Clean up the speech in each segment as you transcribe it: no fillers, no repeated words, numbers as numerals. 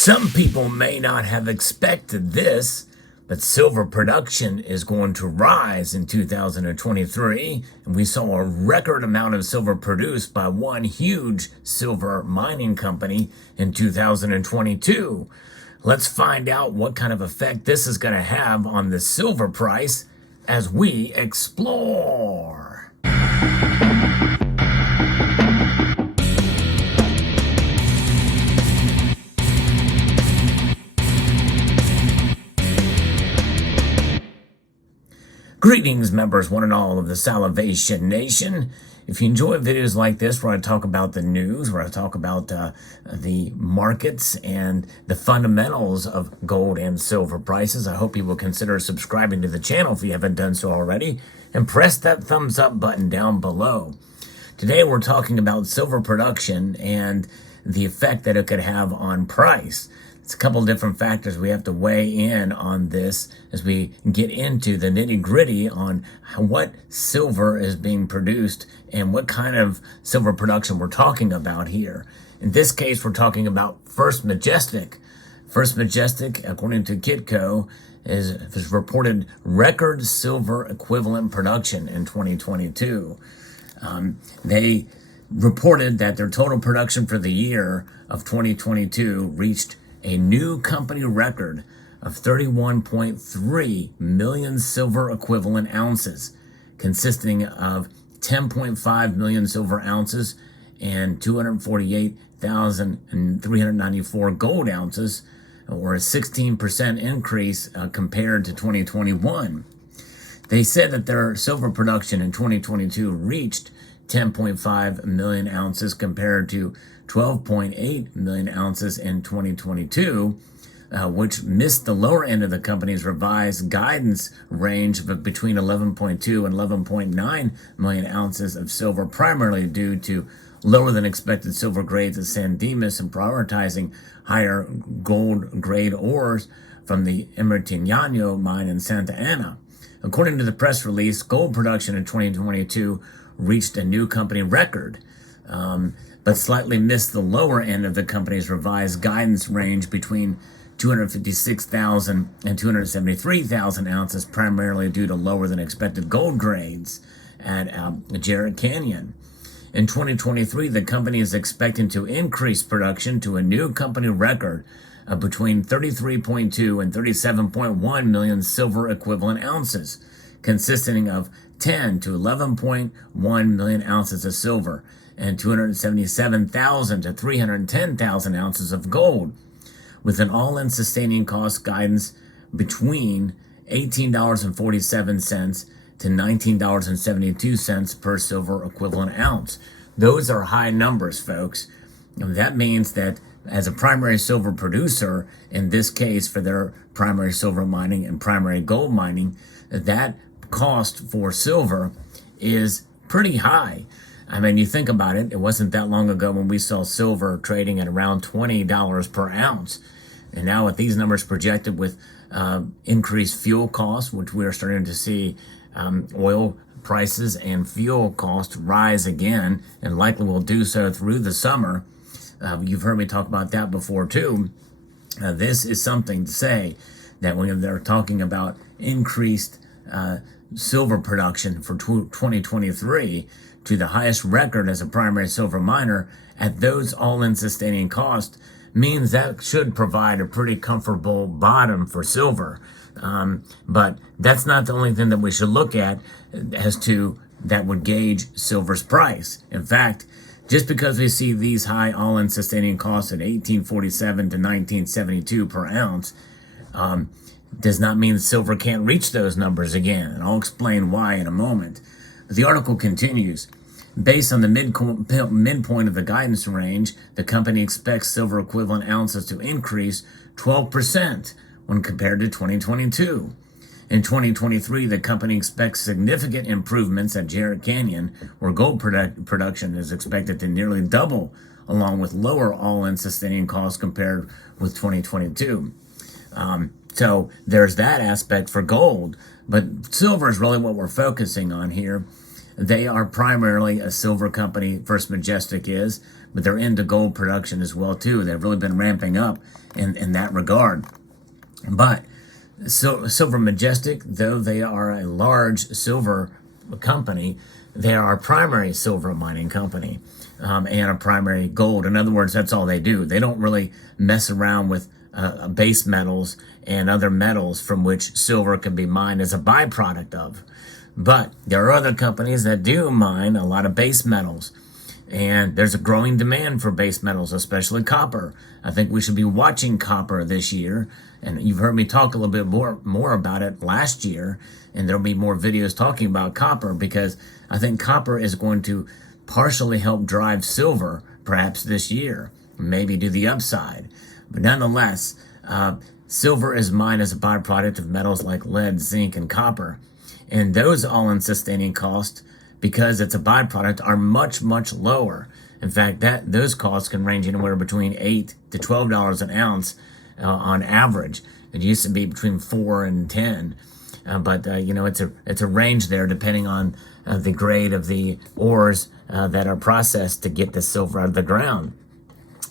Some people may not have expected this, but silver production is going to rise in 2023, and we saw a record amount of silver produced by one huge silver mining company in 2022. Let's find out what kind of effect this is going to have on the silver price as we explore. Greetings, members, one and all of the Salivation Nation. If you enjoy videos like this where I talk about the news, where I talk about the markets and the fundamentals of gold and silver prices, I hope you will consider subscribing to the channel if you haven't done so already, and press that thumbs up button down below. Today we're talking about silver production and the effect that it could have on price. It's a couple different factors we have to weigh in on this as we get into the nitty-gritty on what silver is being produced and what kind of silver production we're talking about here. In this case, we're talking about First Majestic. First Majestic, according to Kitco, has reported record silver equivalent production in 2022. They reported that their total production for the year of 2022 reached a new company record of 31.3 million silver equivalent ounces, consisting of 10.5 million silver ounces and 248,394 gold ounces, or a 16% increase compared to 2021. They said that their silver production in 2022 reached 10.5 million ounces compared to 12.8 million ounces in 2022, which missed the lower end of the company's revised guidance range of between 11.2 and 11.9 million ounces of silver, primarily due to lower than expected silver grades at San Dimas and prioritizing higher gold grade ores from the Ermitaño mine in Santa Ana. According to the press release, gold production in 2022 reached a new company record, but slightly missed the lower end of the company's revised guidance range between 256,000 and 273,000 ounces, primarily due to lower than expected gold grades at Jerritt Canyon. In 2023, the company is expecting to increase production to a new company record of between 33.2 and 37.1 million silver equivalent ounces, consisting of 10 to 11.1 million ounces of silver and 277,000 to 310,000 ounces of gold, with an all-in sustaining cost guidance between $18.47 to $19.72 per silver equivalent ounce. Those are high numbers, folks. And that means that as a primary silver producer, in this case for their primary silver mining and primary gold mining, that cost for silver is pretty high. I mean, you think about it, it wasn't that long ago when we saw silver trading at around $20 per ounce. And now with these numbers projected with increased fuel costs, which we are starting to see oil prices and fuel costs rise again, and likely will do so through the summer. You've heard me talk about that before too. This is something to say that when they're talking about increased silver production for 2023 to the highest record as a primary silver miner at those all-in sustaining costs, means that should provide a pretty comfortable bottom for silver. But that's not the only thing that we should look at as to that would gauge silver's price. In fact, just because we see these high all-in sustaining costs at $18.47 to $19.72 per ounce, does not mean silver can't reach those numbers again, and I'll explain why in a moment. The article continues. Based on the midpoint of the guidance range, the company expects silver equivalent ounces to increase 12% when compared to 2022. In 2023, the company expects significant improvements at Jerritt Canyon, where gold production is expected to nearly double, along with lower all-in sustaining costs compared with 2022. So there's that aspect for gold, but silver is really what we're focusing on here. they are primarily a silver company, First Majestic is, but they're into gold production as well too. They've really been ramping up in that regard. But Silver Majestic, though they are a large silver company, they are a primary silver mining company and a primary gold. In other words, that's all they do. They don't really mess around with base metals and other metals from which silver can be mined as a byproduct of. But there are other companies that do mine a lot of base metals. And there's a growing demand for base metals, especially copper. I think we should be watching copper this year. And you've heard me talk a little bit more about it last year. And there'll be more videos talking about copper because I think copper is going to partially help drive silver perhaps this year, maybe to the upside. But nonetheless, silver is mined as a byproduct of metals like lead, zinc, and copper. And those all-in sustaining costs, because it's a byproduct, are much, much lower. In fact, those costs can range anywhere between $8 to $12 an ounce on average. It used to be between 4 and 10. But it's a range there depending on the grade of the ores that are processed to get the silver out of the ground.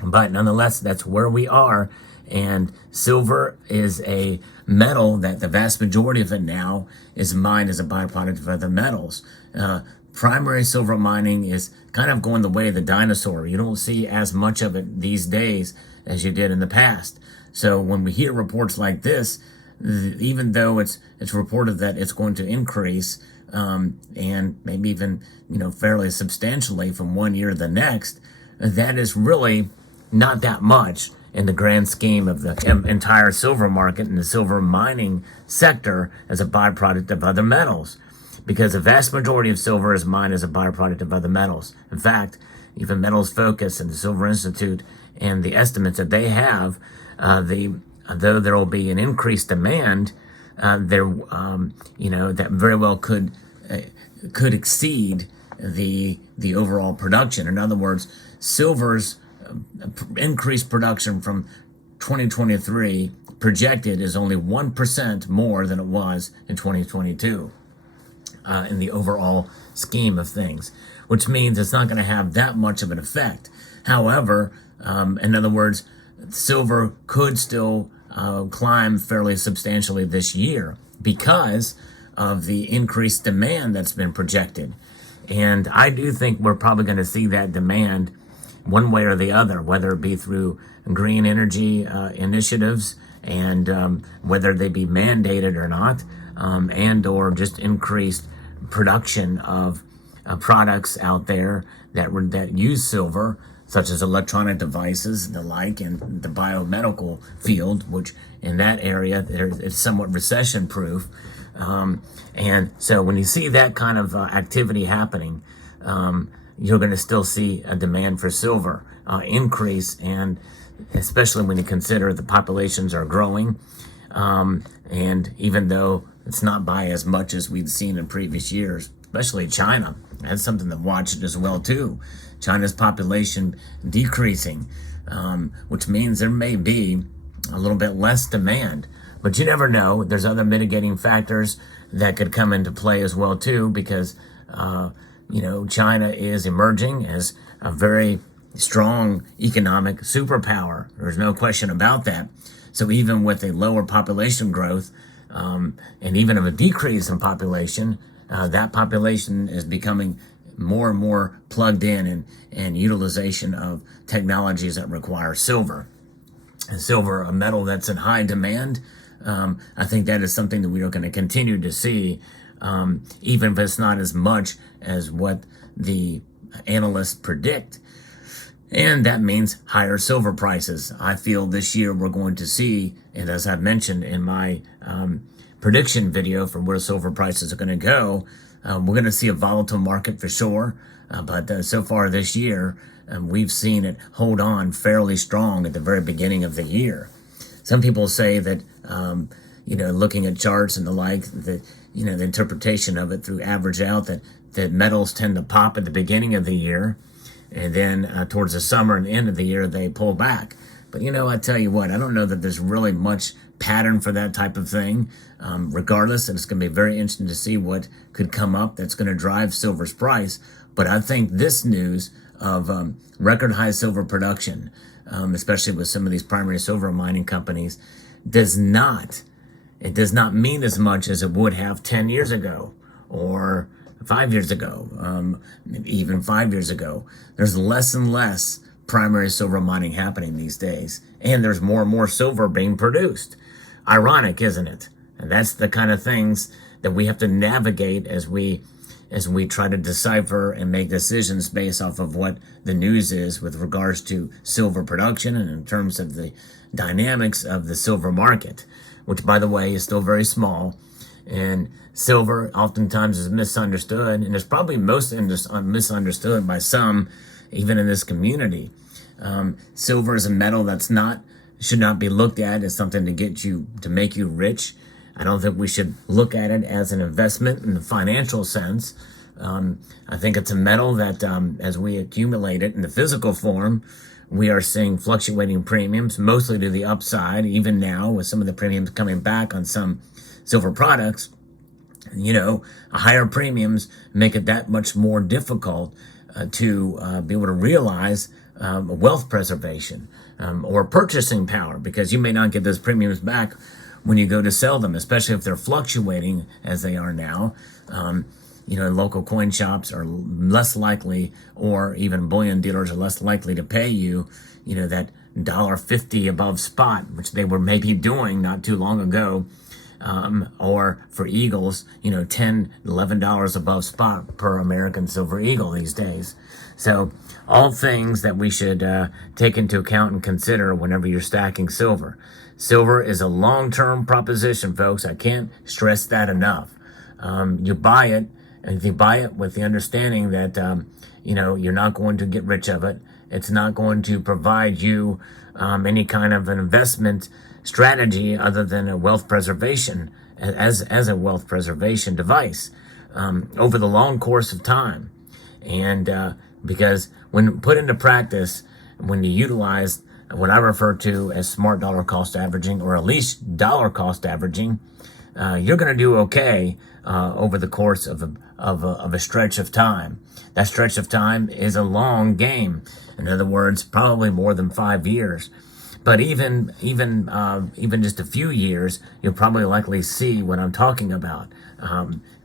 But nonetheless, that's where we are. And silver is a metal that the vast majority of it now is mined as a byproduct of other metals. Primary silver mining is kind of going the way of the dinosaur. You don't see as much of it these days as you did in the past. So when we hear reports like this, even though it's reported that it's going to increase and maybe even fairly substantially from one year to the next, that is really not that much in the grand scheme of the entire silver market and the silver mining sector as a byproduct of other metals, because the vast majority of silver is mined as a byproduct of other metals. In fact, even Metals Focus and the Silver Institute and the estimates that they have, though there will be an increased demand, that very well could exceed the overall production. In other words, silver's increased production from 2023 projected is only 1% more than it was in 2022 in the overall scheme of things, which means it's not going to have that much of an effect. However, in other words, silver could still climb fairly substantially this year because of the increased demand that's been projected. And I do think we're probably going to see that demand one way or the other, whether it be through green energy initiatives and whether they be mandated or not, and or just increased production of products out there that use silver, such as electronic devices, the like, and the biomedical field, which in that area it's somewhat recession-proof. And so when you see that kind of activity happening, you're going to still see a demand for silver increase, and especially when you consider the populations are growing. And even though it's not by as much as we'd seen in previous years, especially China, that's something to watch as well too. China's population decreasing, which means there may be a little bit less demand. But you never know. There's other mitigating factors that could come into play as well too, because China is emerging as a very strong economic superpower. There's no question about that. So even with a lower population growth and even of a decrease in population, that population is becoming more and more plugged in and utilization of technologies that require silver. And silver, a metal that's in high demand, I think that is something that we are going to continue to see, even if it's not as much as what the analysts predict. And that means higher silver prices. I feel this year we're going to see, and as I've mentioned in my prediction video for where silver prices are going to go, we're going to see a volatile market for sure. But so far this year, we've seen it hold on fairly strong at the very beginning of the year. Some people say that, looking at charts and the like, that, the interpretation of it through average out, that metals tend to pop at the beginning of the year, and then towards the summer and end of the year, they pull back. But I tell you what, I don't know that there's really much pattern for that type of thing. Regardless, and it's going to be very interesting to see what could come up that's going to drive silver's price. But I think this news of record high silver production, especially with some of these primary silver mining companies, does not mean as much as it would have 10 years ago or 5 years ago, even 5 years ago. There's less and less primary silver mining happening these days, and there's more and more silver being produced. Ironic, isn't it? And that's the kind of things that we have to navigate as we try to decipher and make decisions based off of what the news is with regards to silver production and in terms of the dynamics of the silver market, which, by the way, is still very small. And silver oftentimes is misunderstood, and it's probably most misunderstood by some, even in this community. Silver is a metal should not be looked at as something to make you rich. I don't think we should look at it as an investment in the financial sense. I think it's a metal that, as we accumulate it in the physical form, we are seeing fluctuating premiums, mostly to the upside, even now with some of the premiums coming back on some silver products. Higher premiums make it that much more difficult to be able to realize wealth preservation or purchasing power, because you may not get those premiums back when you go to sell them, especially if they're fluctuating as they are now. Local coin shops are less likely, or even bullion dealers are less likely to pay you, that $1.50 above spot, which they were maybe doing not too long ago. Or for eagles, $10, $11 above spot per American silver eagle these days. So all things that we should take into account and consider whenever you're stacking silver. Silver is a long-term proposition, folks. I can't stress that enough. You buy it, and if you buy it with the understanding that, you're not going to get rich of it, it's not going to provide you any kind of an investment strategy other than a wealth preservation, as a wealth preservation device over the long course of time. And because when put into practice, when you utilize what I refer to as smart dollar cost averaging, or at least dollar cost averaging, you're going to do okay over the course of a stretch of time. That stretch of time is a long game. In other words, probably more than 5 years. But even just a few years, you'll probably likely see what I'm talking about,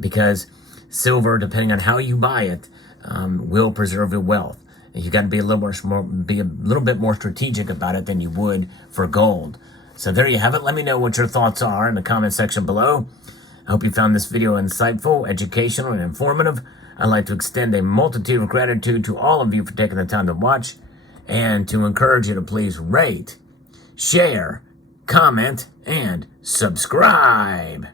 because silver, depending on how you buy it, will preserve your wealth. You got to be a little bit more strategic about it than you would for gold. So there you have it. Let me know what your thoughts are in the comment section below. I hope you found this video insightful, educational, and informative. I'd like to extend a multitude of gratitude to all of you for taking the time to watch, and to encourage you to please rate, share, comment, and subscribe.